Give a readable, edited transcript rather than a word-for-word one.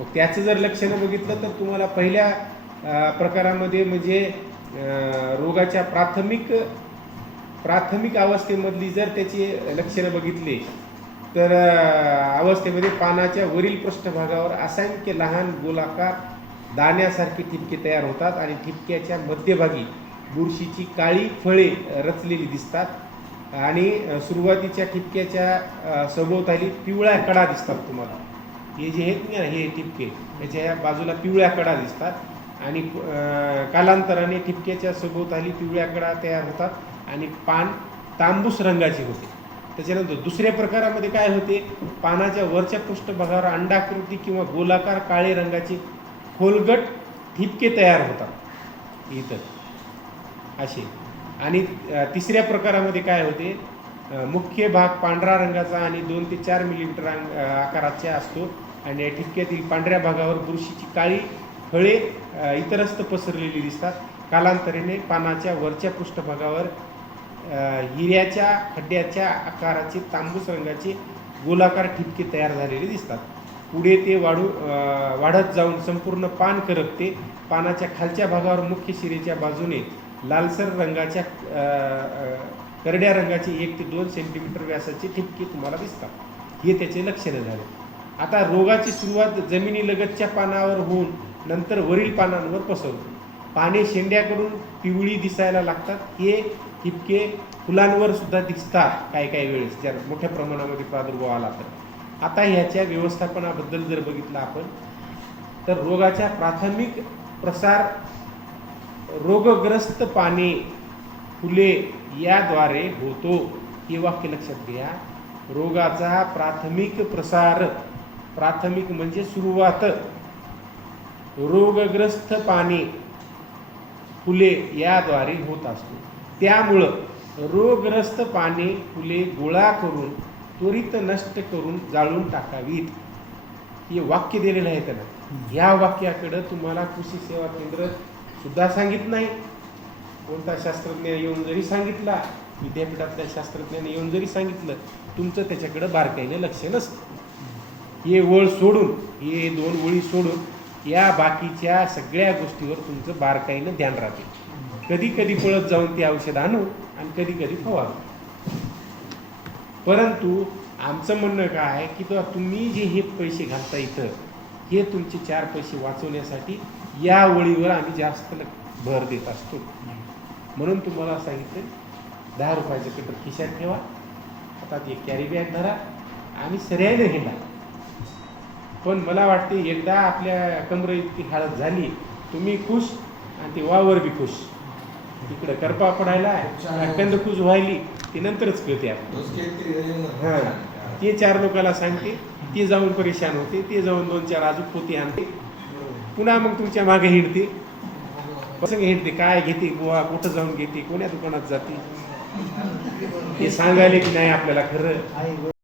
मग त्याचं जर लक्षणं बघितलं तर तुम्हाला पहिल्या प्रकारामध्ये म्हणजे रोगाच्या प्राथमिक अवस्थेमधली जर त्याची लक्षणं बघितली तर अवस्थेमध्ये पानाच्या वरील पृष्ठभागावर असंख्य लहान गोलाकार दाण्यासारखे ठिपके तयार होतात आणि ठिपक्याच्या मध्यभागी बुरशीची काळी फळे रचलेली दिसतात आणि सुरुवातीच्या ठिपक्याच्या सभोवताली पिवळ्या कडा दिसतात तुम्हाला. हे जे आहेत ना हे ठिपके याच्या बाजूला पिवळ्या कडा दिसतात आणि कालांतराने ठिपक्याच्या सभोवताली पिवळ्या कडा तयार होतात आणि पान तांबूस रंगाचे होते. त्याच्यानंतर दुसऱ्या प्रकारामध्ये काय होते, पानाच्या वरच्या पृष्ठभागावर अंडाकृती किंवा गोलाकार काळे रंगाचे खोलगट ठिपके तयार होतात इथं असे. आणि तिसऱ्या प्रकारामध्ये काय होते, मुख्य भाग पांढरा रंगाचा आणि 2 ते 4 मिलीमीटर आकाराचा असतो आणि या ठिपक्यातील पांढऱ्या भागावर बुरशीची काळी फळे इतरस्त पसरलेली दिसतात. कालांतराने पानाच्या वरच्या पृष्ठभागावर हिऱ्याच्या खड्ड्याच्या आकाराचे तांबूस रंगाचे गोलाकार ठिपके तयार झालेले दिसतात. पुढे ते वाढत जाऊन संपूर्ण पान करपते. पानाच्या खालच्या भागावर मुख्य शिरेच्या बाजूने लालसर रंगाच्या करड्या रंगाचे 1 ते 2 सेंटीमीटर व्यासाचे ठिपके तुम्हाला दिसतात. हे त्याचे लक्षणं झाले. आता रोगाची सुरुवात जमिनीलगतच्या पानावर होऊन नंतर वरील पानांवर पसरतो. पाने शेंड्याकडून पिवळी दिसायला लागतात. हे ठिपके फुलांवर सुद्धा दिसतात काही वेळेस जर मोठ्या प्रमाणामध्ये प्रादुर्भाव आला तर. आता ह्याच्या व्यवस्थापनाबद्दल जर बघितलं आपण तर रोगाच्या प्राथमिक प्रसार रोगग्रस्त पाने फुले याद्वारे होतो. हे वाक्य लक्षात घ्या. रोगाचा प्राथमिक प्रसार, प्राथमिक म्हणजे सुरुवात, रोगग्रस्त पाने फुले याद्वारे होत असतो. त्यामुळं रोगग्रस्त पाने फुले गोळा करून त्वरित नष्ट करून जाळून टाकावीत. हे वाक्य दिलेलं आहे त्याला. ह्या वाक्याकडं तुम्हाला कृषी सेवा केंद्र सुद्धा सांगितलं नाही, कोणता शास्त्रज्ञ येऊन जरी सांगितला, विद्यापीठातल्या शास्त्रज्ञांनी येऊन जरी सांगितलं, तुमचं त्याच्याकडं बारकाईने लक्ष नसतं. हे ओळ सोडून, हे 2 ओळी सोडून या बाकीच्या सगळ्या गोष्टीवर तुमचं बारकाईनं ध्यान राहते. कधी कधी पळत जाऊन ते औषध आणू आणि कधी कधी फवारू. परंतु आमचं म्हणणं काय आहे की तुम्ही जे हे पैसे घालता इथं, हे तुमचे 4 पैसे वाचवण्यासाठी या ओळीवर आम्ही जास्त भर देत असतो. म्हणून तुम्हाला सांगितलं 10 रुपयाचं पेपर खिशात ठेवा, आता ते कॅरी बॅग धरा आणि सऱ्याने गेला. पण मला वाटते एकदा आपल्या कमरे इतकी हालत झाली, तुम्ही खुश आणि ते वावर बी खुश. तिकडं करपा पडायला कंदकुज व्हायली ते नंतरच कळते आपण. हां, ते 4 लोकांना सांगते, ते जाऊन परेशान होते, ते जाऊन 2-4 अजून पोती आणते, पुन्हा मग तुमच्या मागे हिंडते. कसं हिंडते, काय घेते बुवा, कुठं जाऊन घेते, कोण्या दुकानात जाते, हे सांगायला की नाही आपल्याला खरं.